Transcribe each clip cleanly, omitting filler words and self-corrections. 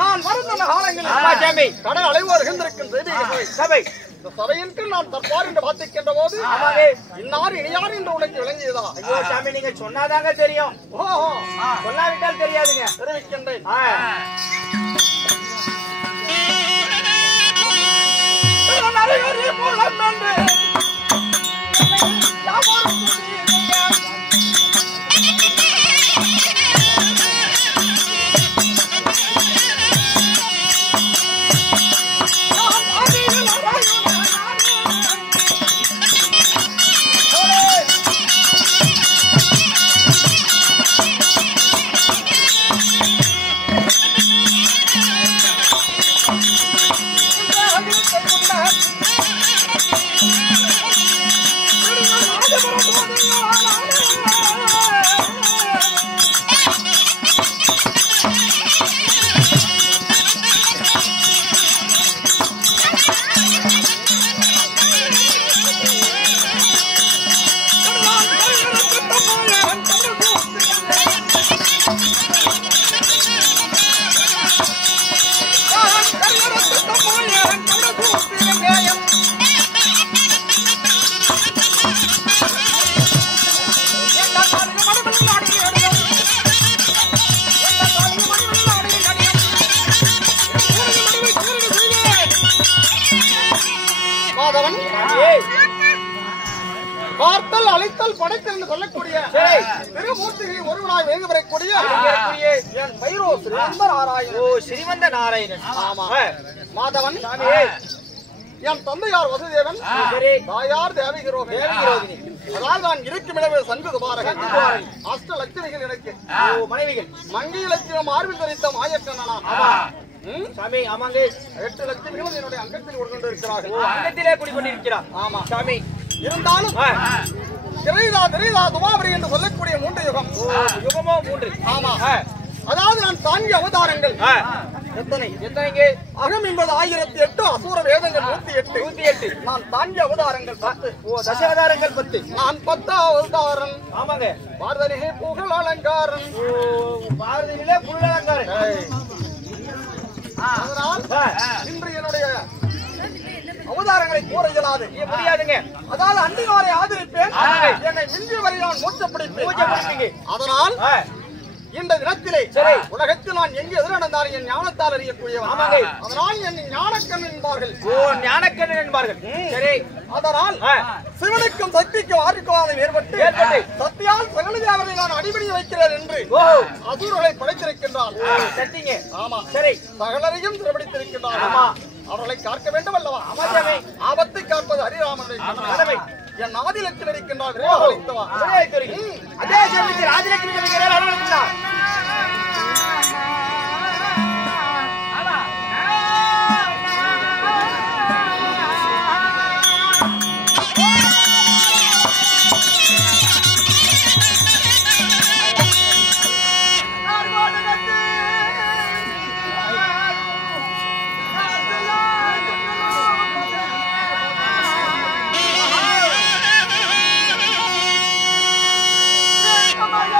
நான் வருந்த காலங்களில் கடல் அலைவோர் சபை சபையின் நான் தற்பார் என்று பார்த்திருக்கின்ற போது இன்னார் இனியார் என்று உனக்கு விளங்கியதா? ஐயோ சாமி, நீங்க சொன்னாதாங்க தெரியும். சொல்லாவிட்டால் தெரியாதுங்க. தெரிவிக்கின்றேன். பார்த்தல் அழைத்தல் படைத்தல் என்று சொல்லக்கூடிய திருமூர்த்திகளில் ஒருவனாய் வேங்க வரக்கூடிய என் பைரோ ஸ்ரீமந்த நாராயணன். ஓ, ஸ்ரீமந்த நாராயணன். ஆமா. மாதவன் என் தந்தையார் வசுதேவன், தாயார் தேவகிரோகிணி. அதாவது நான் இருக்கும் இடமே சங்கு துபாரகன். அஷ்டலட்சுமிகள் எனக்கு மனைவிகள். மங்கை லட்சுமம் மார்பில் தரித்த மாயக்கண்ணனா. சாமி, ஆமாங்க. 8 லட்சுமிகள் என்னுடைய அங்கத்தில் கொண்டு இருக்கிறார்கள். அங்கத்திலே குடிக்கொண்டிருக்கிறார். ஆமா சாமி, இருந்தாலும் திரைதா துமாபரி என்று சொல்லக்கூடிய 3 யுகம். யுகமோ 3. ஆமா. அதாவது நான் தாங்கிய அவதாரங்கள் எத்தனைங்க? அகம் என்பது 1008, அசூர வேதங்கள் 108. நான் தாங்கிய அவதாரங்கள் 10. ஓ, தசாவதாரங்கள் 10. நான் 10 அவதாரன். ஆமாங்க. பாரதனே புகழ் அலங்காரன். பாரதியிலே புகழ் அலங்காரன். அதனால் இன்று என்னுடைய அவதாரங்களை கூற இயலாது, முடியாதுங்க. அதாவது அண்டிகாரை ஆதரிப்பேன், என்னை மிஞ்சி வரை நான் மூச்ச பிடிப்பேன். அதனால் இந்த தினத்திலே உலகத்தில் நான் எங்கு எதிர நடந்தாலும் என் ஞானத்தால் அறியக்கூடியவன். அதனால் என்னை ஞானக்கண் என்பார்கள். ஓ, ஞானக்கண் என்பார்கள். சரி. அதனால் சிவனுக்கும் சக்திக்கும் ஆர்க்குவாதம் ஏற்பட்டு சத்தியால் சகல தேவரை நான் அடிபடி வைக்கிறேன் என்று அசுரர்களை படைத்திருக்கின்றார். சத்திங்க. ஆமா. சரி. சகலரையும் சிறப்பித்திருக்கின்றார். ஆமா. அவர்களை காக்க வேண்டும் அல்லவா? ஆபத்தை காப்பது ஹரிராமனுடைய கடமை. என் ஆதிலத்தில் இருக்கின்றார். அதே சமயத்தில் ஆதிலட்சுமி அரவணைக்கிறார். Come on,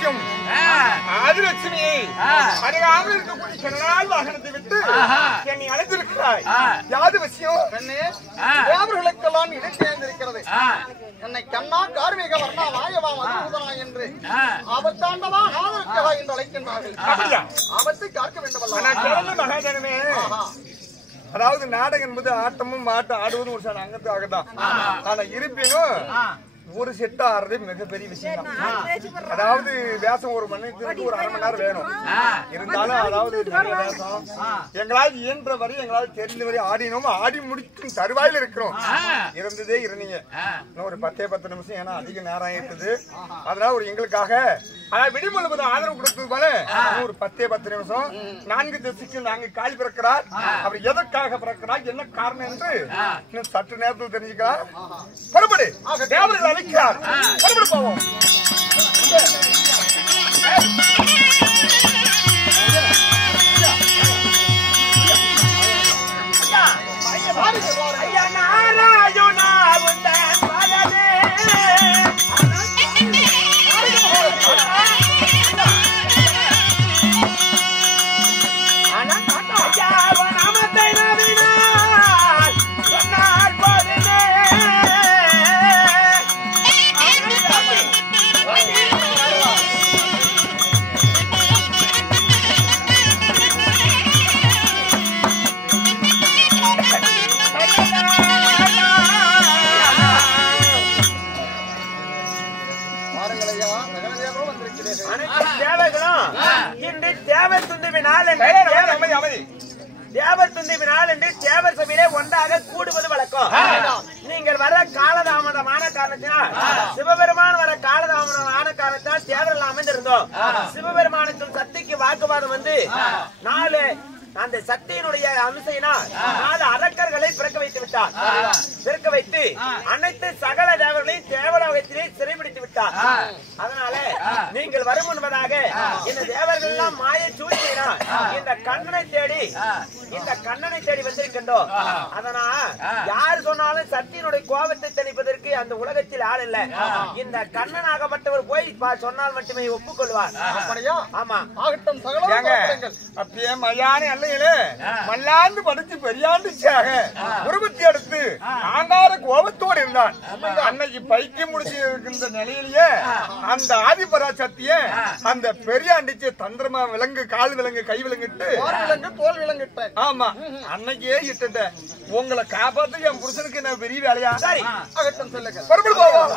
விஷயம் ஆதிலட்சுமியை அருகாமல் இருக்கக்கூடிய கண்ணால் வாகனத்தை விட்டு என்னை அழைத்திருக்கிறாய். யாது விஷயம்? பெண்ணே, தேவர்களுக்கெல்லாம் இடம் சேர்ந்திருக்கிறது. என்னை கண்ணா கார்மிக வர்ணா வாயவா மதுசூதனா என்று ஆபத்தாண்டவா ஆதரக்கா என்று அழைக்கின்றார்கள். ஆபத்தை காக்க வேண்டும் மகாஜனமே. அதாவது நாடகம் என்பது ஆட்டமும் ஆடுவதும் ஒரு சில அங்கத்துக்காக தான். ஆனா இருப்பினும் ஒரு செட் ஆடுறது மிகப்பெரிய விஷயம் தான். அதாவது வேஷம் ஒரு மணிக்கு ஒரு 1/2 மணி நேரம் வேணும். இருந்தாலும் அதாவது வேஷம் எங்களால் இயன்ற வரை எங்களால் தெரிந்த வரை ஆடினோம். ஆடி முடிக்கும் தருவாயில் இருக்கிறோம். இருந்ததே இருந்தீங்க இன்னும் ஒரு 10 நிமிஷம். ஏன்னா அதிக நேரம் ஆயிட்டது. அதனால ஒரு எங்களுக்காக அதாவது விடுமுழுவது ஆதரவு கொடுத்தது போல ஒரு 10 நிமிஷம் 4 திசைக்கு நாங்க கால் பிறக்கிறார். அவர் எதற்காக பிறக்கிறார், என்ன காரணம் என்று இன்னும் சற்று நேரத்தில் தெரிஞ்சுக்கிறார். புறப்படு, தேவர்கள் அழைக்கிறார். புறப்படு போவோம். தேவர் துண்டிவினால் என்று தேவர் சபையிலே ஒன்றாக கூடுவது வழக்கம். நீங்கள் வர காலதாமதமான காரணத்தினால் சிவபெருமான் வர காலதாமதமான காரணத்தால் தேவர்கள் அமைந்திருந்தோம். சிவபெருமானுக்கும் சக்திக்கு வாக்குவாதம் வந்து 4 அந்த சக்தியினுடைய அம்சையினால் 4 அரக்கர்களை பிறக்க வைத்து விட்டார். பிறக்க வைத்து அனைத்து சகல தேவர்களையும் தேவலோகத்திலே சிறைபிடித்து விட்டார். அதனால நீங்கள் வரும் முன்பதாக இந்த தேவர்கள் எல்லாம் மாய சூழ்ச்சியினால் இந்த கண்ணனை தேடி வந்திருக்கின்றோம். அதனால் யார் சொன்னாலும் சக்தியினுடைய கோபத்தை தணிப்பதற்கு அந்த உலகத்தில் ஆள் இல்லை. இந்த கண்ணனாகப்பட்டவர் போய் சொன்னால் மட்டுமே ஒப்புக்கொள்வார். ஆமா, ஆகட்டும் சகல அப்படியே மயான மல்லாந்து படிச்சு பெரியாண்டுச்சாக உருவத்தி அடுத்து ஆங்கார கோபத்தோடு இருந்தான். அன்னைக்கு பைத்தியம் முடிச்சு இருக்கின்ற நிலையிலேயே அந்த ஆதிபராசக்திய அந்த பெரியாண்டிச்சு தந்திரமா விலங்கு, கால் விலங்கு, கை விலங்கிட்டு தோல் விலங்கிட்டேன். ஆமா, அன்னைக்கே இட்டுட்டேன். உங்களை காப்பாத்து என் புருஷனுக்கு என்ன பெரிய வேலையா? ஆகட்டும் சொல்லுங்க. புறப்படு போவோம்.